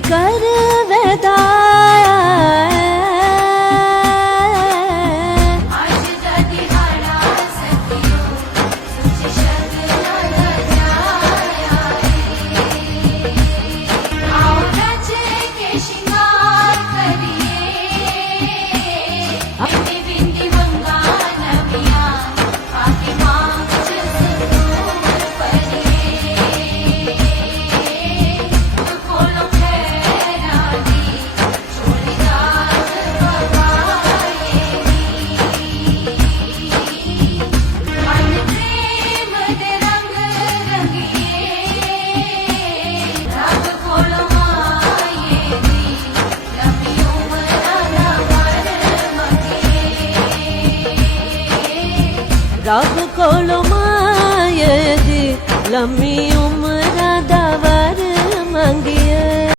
कर वेदा रब कोलो माये दी लम्मी उम्र दा वर मंगिए।